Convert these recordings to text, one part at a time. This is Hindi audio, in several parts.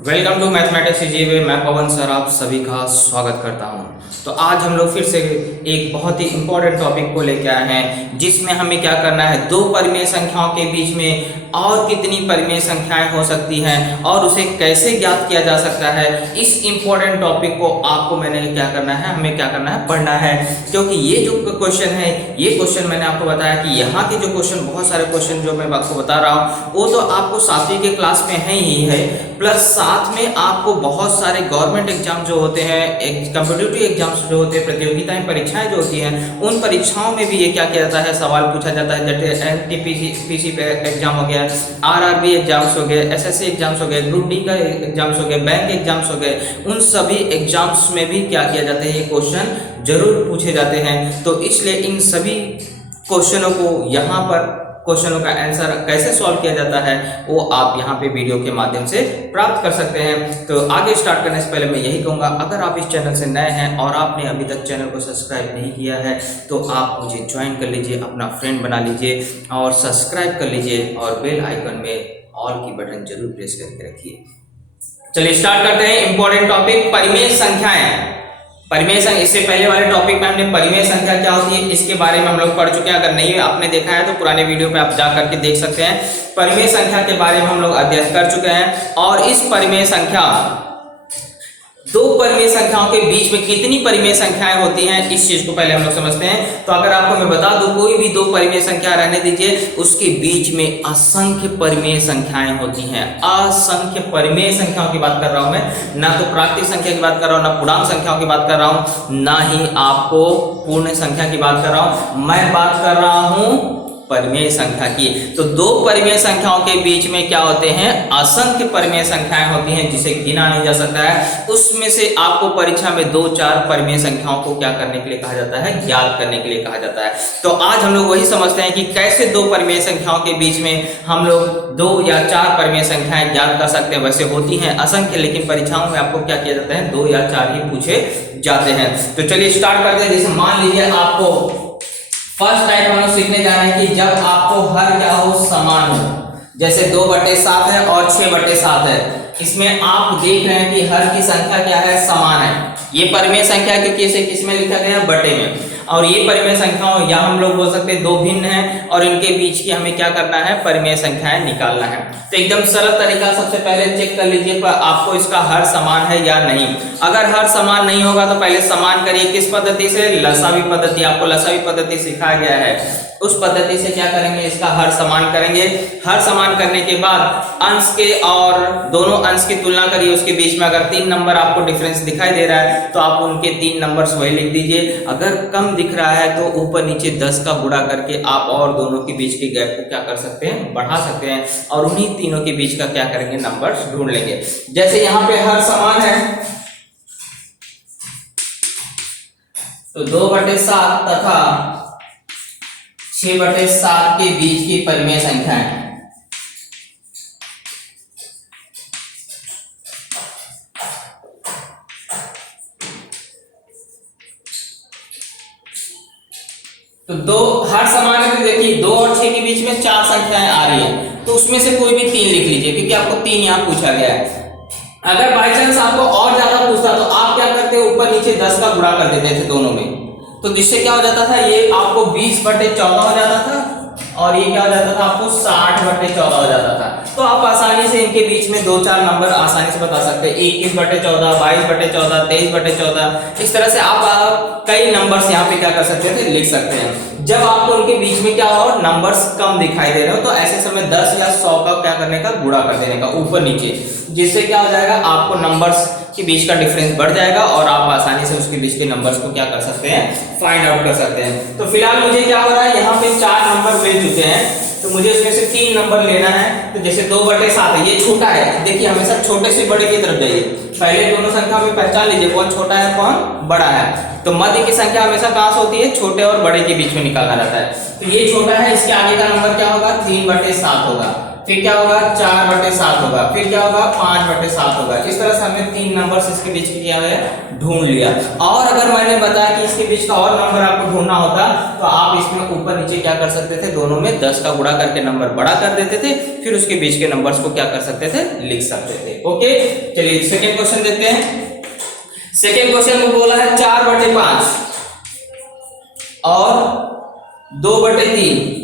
Welcome to mathematics सीजीवे। मैं पवन सर आप सभी का स्वागत करता हूं। तो आज हम लोग फिर से एक बहुत ही इम्पोर्टेंट टॉपिक को लेकर आए हैं, जिसमें हमें क्या करना है, दो परिमेय संख्याओं के बीच में और कितनी परिमेय संख्याएं हो सकती हैं और उसे कैसे ज्ञात किया जा सकता है। इस इम्पोर्टेंट टॉपिक को आपको मैंने क्या करना है, हमें क्या करना है, पढ़ना है। क्योंकि ये जो क्वेश्चन है, ये क्वेश्चन मैंने आपको बताया कि यहाँ के जो क्वेश्चन, बहुत सारे क्वेश्चन जो मैं आपको बता रहा हूँ वो तो आपको सातवीं के क्लास में है ही है, प्लस साथ में आपको बहुत सारे गवर्नमेंट एग्जाम जो होते हैं, कॉम्पिटिटिव एग्जाम्स जो होते हैं, प्रतियोगिताएं परीक्षाएं जो होती हैं, उन परीक्षाओं में भी ये क्या किया जाता है, सवाल पूछा जाता है। जैसे एनटीपीसी पे एग्जाम हो गया, आरआरबी एग्जाम्स हो गए, एसएससी एग्जाम्स हो गए, ग्रुप डी का एग्जाम्स हो गए, बैंक एग्जाम्स हो गए, उन सभी एग्जाम्स में भी क्या किया जाता है, ये क्वेश्चन जरूर पूछे जाते हैं। तो इसलिए इन सभी क्वेश्चनों को यहाँ पर क्वेश्चनों का आंसर कैसे सॉल्व किया जाता है वो आप यहाँ पे वीडियो के माध्यम से प्राप्त कर सकते हैं। तो आगे स्टार्ट करने से पहले मैं यही कहूँगा, अगर आप इस चैनल से नए हैं और आपने अभी तक चैनल को सब्सक्राइब नहीं किया है तो आप मुझे ज्वाइन कर लीजिए, अपना फ्रेंड बना लीजिए और सब्सक्राइब कर लीजिए और बेल आइकन में ऑल की बटन जरूर प्रेस करके रखिए। चलिए स्टार्ट करते हैं। इंपॉर्टेंट टॉपिक परिमेय संख्याएं। परिमेय संख्या, इससे पहले वाले टॉपिक में हमने परिमेय संख्या क्या होती है इसके बारे में हम लोग पढ़ चुके हैं। अगर नहीं आपने देखा है तो पुराने वीडियो पे आप जा करके देख सकते हैं। परिमेय संख्या के बारे में हम लोग अध्ययन कर चुके हैं और इस परिमेय संख्या, दो परिमेय संख्याओं के बीच में कितनी परिमेय संख्याएं होती हैं, इस चीज को पहले हम लोग समझते हैं। तो अगर आपको मैं बता दूं, कोई भी दो परिमेय संख्या रहने दीजिए, उसके बीच में असंख्य परिमेय संख्याएं होती हैं। असंख्य परिमेय संख्याओं की बात कर रहा हूं मैं, ना तो प्राकृतिक संख्या की बात कर रहा हूं, ना पूर्णांक संख्याओं की बात कर रहा हूं, ना ही आपको पूर्ण संख्या की बात कर रहा हूं। मैं बात कर रहा हूं परिमेय संख्या की। तो दो परिमेय संख्याओं के बीच में क्या होते हैं, असंख्य परिमेय संख्याएं होती हैं, जिसे गिना नहीं जा सकता है। उसमें से आपको परीक्षा में दो चार परिमेय संख्याओं को क्या करने के लिए कहा जाता है, ज्ञात करने के लिए कहा जाता है। तो आज हम लोग वही समझते हैं कि कैसे दो परिमेय संख्याओं के बीच में हम लोग दो या चार परिमेय संख्याएं ज्ञात कर सकते हैं। वैसे होती हैं असंख्य, लेकिन परीक्षाओं में आपको क्या किया जाता है, दो या चार ही पूछे जाते हैं। तो चलिए स्टार्ट करते हैं। जैसे मान लीजिए आपको फर्स्ट टाइप हम लोग सीखने जा रहे हैं कि जब आपको हर क्या हो, समान हो। जैसे 2/7 है और 6/7 है, इसमें आप देख रहे हैं कि हर की संख्या क्या है, समान है। ये परिमेय संख्या है क्योंकि इसे किसमें लिखा गया है, बटे में। और ये परिमेय संख्याओं, या हम लोग बोल सकते हैं दो भिन्न हैं और इनके बीच की हमें क्या करना है, परिमेय संख्याएं निकालना है। तो एकदम सरल तरीका, सबसे पहले चेक कर लीजिए आपको इसका हर समान है या नहीं। अगर हर समान नहीं होगा तो पहले समान करिए, किस पद्धति से, लसावी पद्धति। आपको लसावी पद्धति सिखाया गया है, उस पद्धति से क्या करेंगे, इसका हर समान करेंगे। हर समान करने के बाद अंश के और दोनों अंश की तुलना करिए, उसके बीच में अगर 3 नंबर आपको डिफरेंस दिखाई दे रहा है तो आप उनके 3 नंबर्स वही लिख दीजिए। अगर कम दिख रहा है तो ऊपर नीचे 10 का गुणा करके आप और दोनों के बीच के गैप को क्या कर सकते हैं, बढ़ा सकते हैं और उन्हीं तीनों के बीच का क्या करेंगे, नंबर्स ढूंढ लेंगे। जैसे यहाँ पे हर समान है तो 2/7 तथा 6/7 के बीच की परिमेय संख्या है। तो दो हर समान है, तो देखिए 2 और 6 के बीच में 4 संख्याएं आ रही है, तो उसमें से कोई भी 3 लिख लीजिए क्योंकि आपको 3 यहाँ पूछा गया है। अगर बाई चांस आपको और ज्यादा पूछता तो आप क्या करते, ऊपर नीचे 10 का गुणा कर देते थे दोनों में, तो जिससे क्या हो जाता था, ये आपको 20/14 हो जाता था और ये क्या हो जाता था, आपको 60/14 हो जाता था। तो आप आसानी से इनके बीच में दो चार नंबर आसानी से बता सकते हैं, 21/14, 22/14, 23/14। इस तरह से आप कई नंबर्स यहाँ पे क्या कर सकते हैं, लिख सकते हैं। जब आपको इनके बीच में क्या हो, नंबर्स कम दिखाई दे रहे हो, तो ऐसे समय 10 या 100 का क्या करने का, गुणा कर देने का ऊपर नीचे, जिससे क्या हो जाएगा, आपको नंबर्स के बीच का डिफरेंस बढ़ जाएगा और आप आसानी से उसके बीच के नंबर्स को क्या कर सकते हैं, फाइंड आउट कर सकते हैं। तो फिलहाल मुझे क्या हो रहा है, यहाँ पे 4 नंबर मिल चुके हैं, तो मुझे इसमें से 3 नंबर लेना है। तो जैसे 2/7 है, ये छोटा है, देखिए हमेशा छोटे से बड़े की तरफ जाइए। पहले दोनों संख्या में पहचान लीजिए कौन छोटा है कौन बड़ा है। तो मध्य की संख्या हमेशा कहां से होती है, छोटे और बड़े के बीच में निकालना रहता है। तो ये छोटा है, इसके आगे का नंबर क्या होगा, 3/7 होगा। फिर क्या होगा 4/7 होगा, फिर क्या होगा 5/7 होगा। इस तरह से हमने 3 नंबर्स इसके बीच की क्या है ढूंढ लिया। और अगर मैंने बताया कि इसके बीच का और नंबर आपको ढूंढना होता तो आप इसमें ऊपर नीचे क्या कर सकते थे, दोनों में 10 का गुणा करके नंबर बड़ा कर देते थे, फिर उसके बीच के नंबर्स को क्या कर सकते थे, लिख सकते थे। ओके, चलिए सेकेंड क्वेश्चन देखते हैं। सेकेंड क्वेश्चन में बोला है 4/5 और 2/3।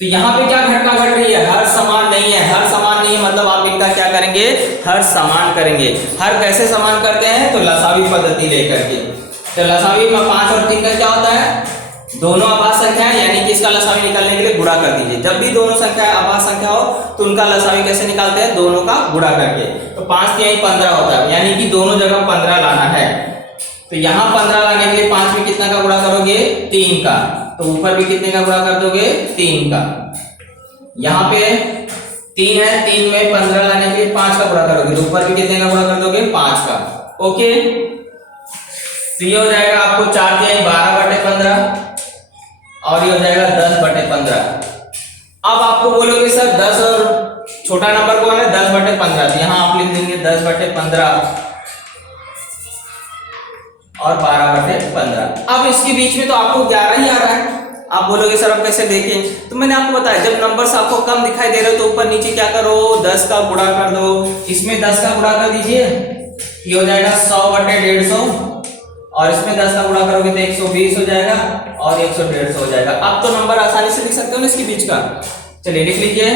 तो यहाँ पे क्या घटना घट रही है, हर समान नहीं है। हर समान नहीं है मतलब आप इनका क्या करेंगे, हर समान करेंगे। हर कैसे समान करते हैं, तो लसावी पद्धति लेकर के। तो लसावी में 5 और 3 का क्या होता है, दोनों अभाज्य संख्या है, यानी कि इसका लसावी निकालने के लिए गुणा कर दीजिए। जब भी दोनों संख्या अभाज्य संख्या हो तो उनका लसावी कैसे निकालते हैं, दोनों का गुणा करके। तो 5 3 15 होता है, यानी कि दोनों जगह 15 लाना है। तो यहाँ 15 लाने के लिए 5 में कितना का गुणा करोगे, 3 का। तो ऊपर भी कितने का गुणा कर दोगे, 3 का। यहाँ पे 3 है, 3 में 15 लाने के लिए 5 का गुणा करोगे, तो ऊपर भी कितने का गुणा कर दोगे, 5 का। ओके, तो ये हो जाएगा आपको 4 3 12/15 और ये हो जाएगा 10/15। अब आपको बोलोगे सर 10 और छोटा नंबर कौन है, 10/15। तो यहाँ आप लिख देंगे 10/15 और 12/15। अब इसके बीच में तो आपको 11 ही आ रहा है। आप बोलोगे सर अब कैसे देखें, तो मैंने आपको बताया जब नंबर्स आपको कम दिखाई दे रहे हो तो ऊपर नीचे क्या करो, 10 का गुणा कर दो। इसमें 10 का गुणा कर दीजिए, ये हो जाएगा 100/150 और इसमें 10 का गुणा करोगे तो 120 हो जाएगा और 100 150 हो जाएगा। अब तो नंबर आसानी से लिख सकते हो ना इसके बीच का। चलिए लिख लीजिए,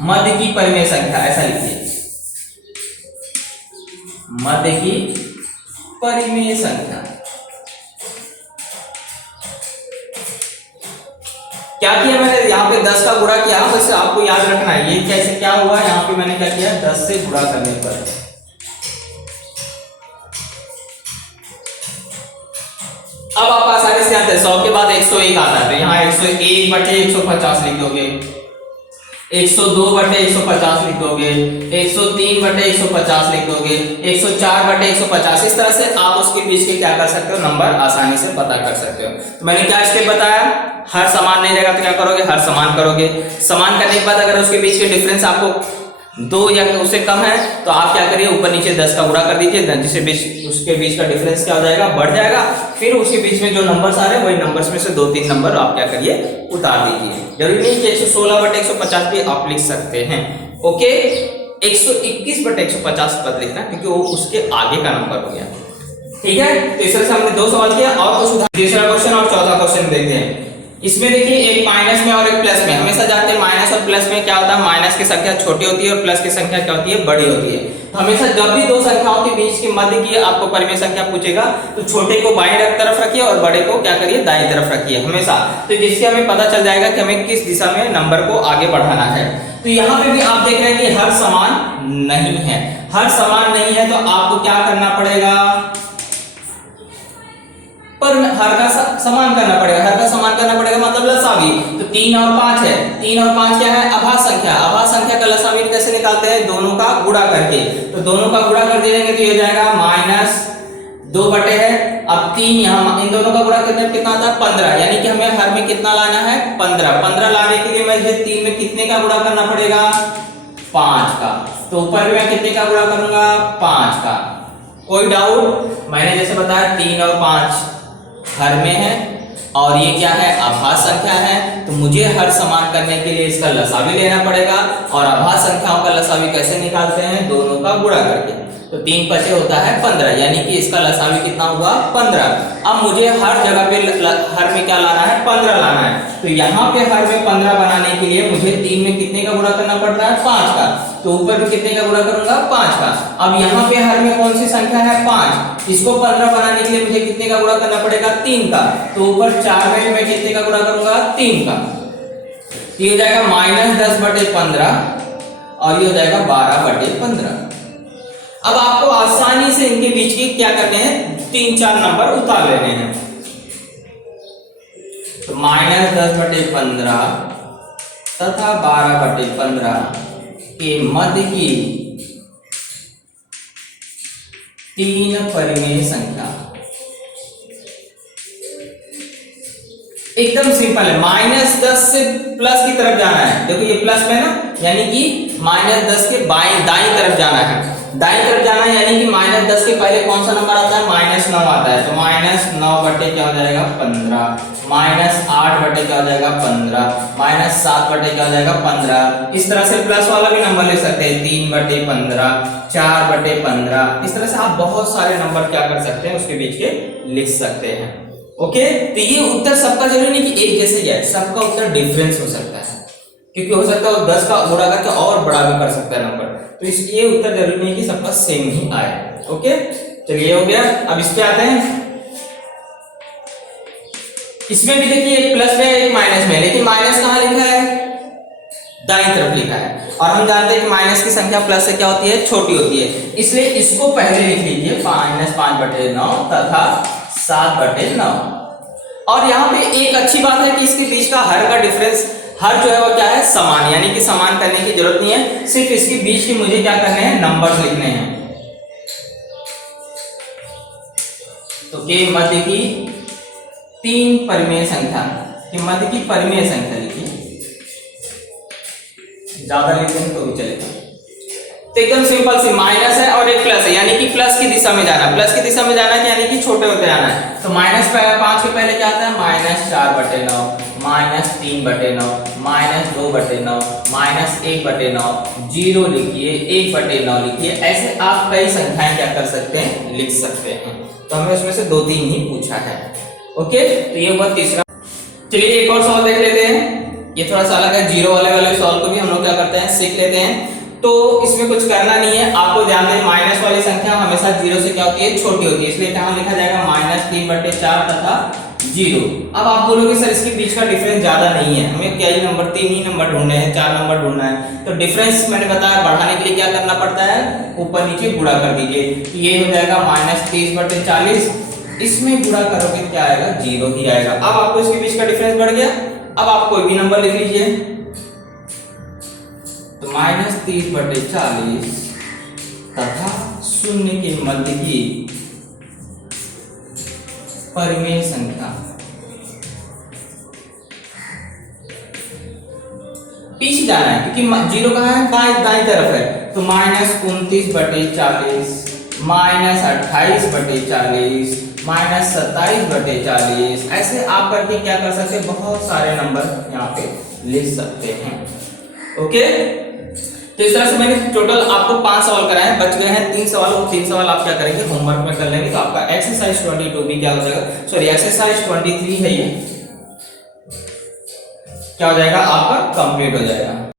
मध्य की परिमेय संख्या, ऐसा लिखिए, मध्य की परिमेय संख्या। क्या किया मैंने, यहाँ पे 10 का गुणा किया, वैसे आपको याद रखना है ये कैसे क्या हुआ। यहाँ पे मैंने क्या किया, 10 से गुणा करने पर अब आप आसानी से आते हैं 100 के बाद 101 आता है, तो यहाँ 101/150 लिख दोगे, 102/150 लिख दोगे, 103/150 लिख दोगे, 104/150। इस तरह से आप उसके बीच के क्या कर सकते हो, नंबर आसानी से पता कर सकते हो। तो मैंने क्या स्टेप बताया, हर समान नहीं रहेगा तो क्या करोगे, हर समान करोगे। समान करने के बाद अगर उसके बीच के डिफरेंस आपको 2 या उससे कम है तो आप क्या करिए, ऊपर नीचे 10 का गुणा कर दीजिए, जिससे बीच उसके बीच का डिफरेंस क्या हो जाएगा, बढ़ जाएगा। फिर उसके बीच में जो नंबर्स आ रहे हैं वही नंबर्स में से 2-3 नंबर आप क्या करिए, उतार दीजिए। जरूरी नहीं कि 116/150 भी आप लिख सकते हैं। ओके, 121/150 पद लिखना क्योंकि वो उसके आगे का नंबर हो गया। ठीक है, तो इस तरह से हमने 2 सवाल किया और कुछ तीसरा क्वेश्चन और चौथा क्वेश्चन देखते हैं। इसमें देखिए एक माइनस में और एक प्लस में। हमेशा जानते हैं माइनस और प्लस में क्या होता है, माइनस की संख्या छोटी होती है और प्लस की संख्या क्या होती है, बड़ी होती है। तो हमेशा जब भी 2 संख्याओं के बीच के मध्य की आपको परिमेय संख्या पूछेगा तो छोटे को बाईं तरफ रखिए और बड़े को क्या करिए, दाईं तरफ रखिए हमेशा। तो जिससे हमें पता चल जाएगा कि हमें किस दिशा में नंबर को आगे बढ़ाना है। तो यहाँ पे भी आप देख रहे हैं कि हर समान नहीं है। हर समान नहीं है तो आपको क्या करना पड़ेगा, पर हर का समान करना पड़ेगा। हर का समान करना पड़ेगा मतलब लसावी। तो 3 और 5 है, 3 और 5 क्या है, अभाज्य संख्या। अभाज्य संख्या का लसावी कैसे निकालते हैं, दोनों का गुणा करके। तो दोनों का गुणा कर देंगे तो ये हो जाएगा -2 बटे है। अब 3 यहाँ इन दोनों का गुणा कितना आता है, 15, यानी कि हमें हर में कितना लाना है, 15 लाने के लिए मुझे 3 में कितने का गुणा करना पड़ेगा, 5 का। तो ऊपर भी मैं कितने का गुणा करूंगा, 5 का। कोई डाउट, मैंने जैसे बताया 3 और 5 हर में है और ये क्या है, अभाज्य संख्या है। तो मुझे हर समान करने के लिए इसका लसावी लेना पड़ेगा और अभाज्य संख्याओं का लसावी कैसे निकालते हैं, दोनों का गुणा करके। तो 3 5 होता है 15, यानी कि इसका लसावी कितना हुआ, 15। अब मुझे हर जगह पे हर में क्या लाना है, 15 लाना है। तो यहाँ पे हर में 15 बनाने के लिए मुझे 3 में कितने का गुणा करना पड़ रहा है, 5 का। तो ऊपर भी कितने का गुणा करूंगा, 5 का। अब यहाँ पे हर में कौन सी संख्या है, 5। इसको 15 बनाने के लिए मुझे कितने का गुणा करना पड़ेगा, 3 का। तो ऊपर 4 में मैं कितने का गुणा करूंगा, 3 का। ये हो जाएगा -10/15 और ये हो जाएगा 12/15। अब आपको आसानी से इनके बीच की क्या करने हैं, 3-4 नंबर उतार लेने हैं। तो -10/15 तथा 12/15 के मध्य की 3 परिमेय संख्या एकदम सिंपल है, -10 से प्लस की तरफ जाना है। देखो ये प्लस में ना, यानी कि -10 के दाईं तरफ जाना है, दाईं तरफ जाना है, यानी कि -10 के पहले कौन सा नंबर आता है, -9 आता है। तो -9 बटे क्या हो जाएगा 15, -8 बटे क्या हो जाएगा 15, -7 बटे क्या हो जाएगा 15। इस तरह से प्लस वाला भी नंबर ले सकते हैं, 3 बटे 15, 4 बटे 15। इस तरह से आप बहुत सारे नंबर क्या कर सकते हैं, उसके बीच के लिख सकते हैं। ओके, तो ये उत्तर सबका जरूरी नहीं कि एक जैसे ही है, सबका उत्तर डिफरेंस हो सकता है, क्योंकि हो सकता है 10 का गुणा करके और बड़ा भी कर सकता है नंबर। तो इसलिए उत्तर जरूरी नहीं कि सबका सेम ही आए। ओके, चलिए हो गया। अब इस पे आते हैं। इसमें भी देखिए एक प्लस में एक माइनस में, लेकिन माइनस कहाँ लिखा है, दाईं तरफ लिखा है। और हम जानते हैं कि माइनस की संख्या प्लस से क्या होती है, छोटी होती है, इसलिए इसको पहले लिख लीजिए, -5/9 तथा 7/9। और यहाँ पे एक अच्छी बात है कि इसके बीच का हर का डिफरेंस, हर जो है वो क्या है, समान, यानी कि समान करने की जरूरत नहीं है, सिर्फ इसके बीच के मुझे क्या करने हैं, नंबर्स लिखने हैं। तो के मध्य की 3 परिमेय संख्या, के मध्य की परिमेय संख्या लिखिए, ज्यादा लिखते हैं तो भी चलेगा। तो एकदम सिंपल सी माइनस है और एक प्लस है, यानी कि प्लस की दिशा में जाना, प्लस की दिशा में जाना है, यानी कि छोटे होते जाना है। तो -5 के पहले क्या आता है, -4/9, -3/9, -2/9, -1/9, 0 लिखिए, 1/9 लिखिए। ऐसे आप कई संख्याएं क्या कर सकते हैं, लिख सकते हैं। तो हमें उसमें से 2-3 ही पूछा है। ओके, तो ये हुआ तीसरा। चलिए एक और सवाल देख लेते हैं, ये थोड़ा सा अलग है, जीरो वाले सवाल को भी हम लोग क्या करते हैं, सीख लेते हैं। तो इसमें कुछ करना नहीं है, आपको ध्यान दें माइनस वाली संख्या हमेशा 0 से क्या होती है, छोटी होती है, इसलिए कहाँ लिखा जाएगा -3/4 तथा 0। अब आप बोलोगे सर इसके बीच का डिफरेंस ज्यादा नहीं है, हमें क्या ही नंबर, 3 ही नंबर ढूंढने हैं, 4 नंबर ढूंढना है। तो डिफरेंस मैंने बताया बढ़ाने के लिए क्या करना पड़ता है, ऊपर नीचे गुणा कर दीजिए। तो ये हो जाएगा -30/40, इसमें गुणा करोगे क्या आएगा, 0 ही आएगा। अब आपको इसके बीच का डिफरेंस बढ़ गया। अब आप कोई भी नंबर लिख लीजिए, तो -30/40 तथा 0 के मध्य की परिमेय संख्या, पीछे जाना है क्योंकि 0 कहाँ है, दाईं तरफ है। तो -29/40, -28/40, -27/40, ऐसे आप करके क्या कर सकते हैं, बहुत सारे नंबर यहाँ पे लिख सकते हैं। ओके, तो इस तरह से मैंने टोटल आपको 5 सवाल कराए, बच गए हैं 3 सवाल, और 3 सवाल आप क्या करेंगे, होमवर्क में कर लेंगे। तो आपका एक्सरसाइज 22 भी क्या हो जाएगा, सॉरी एक्सरसाइज 23 है, ये क्या हो जाएगा, आपका कंप्लीट हो जाएगा।